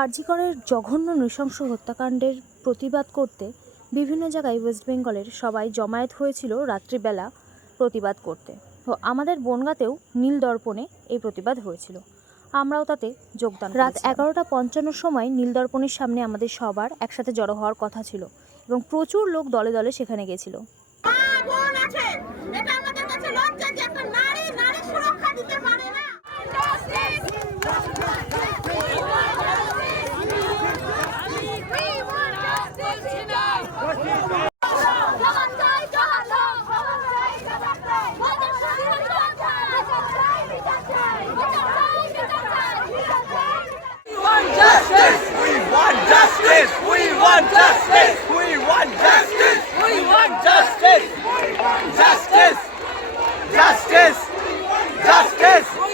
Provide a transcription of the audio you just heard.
আর.জি. করের জঘন্য নৃশংস হত্যাকাণ্ডের প্রতিবাদ করতে বিভিন্ন জায়গায় ওয়েস্ট বেঙ্গলের সবাই জমায়েত হয়েছিল রাত্রিবেলা প্রতিবাদ করতে। তো আমাদের বনগাঁতেও নীল দর্পণে এই প্রতিবাদ হয়েছিল, আমরাও তাতে যোগদান। রাত 11:55 সময় নীল দর্পণের সামনে আমাদের সবার একসাথে জড়ো হওয়ার কথা ছিল এবং প্রচুর লোক দলে দলে সেখানে গেছিল। Justice! Justice!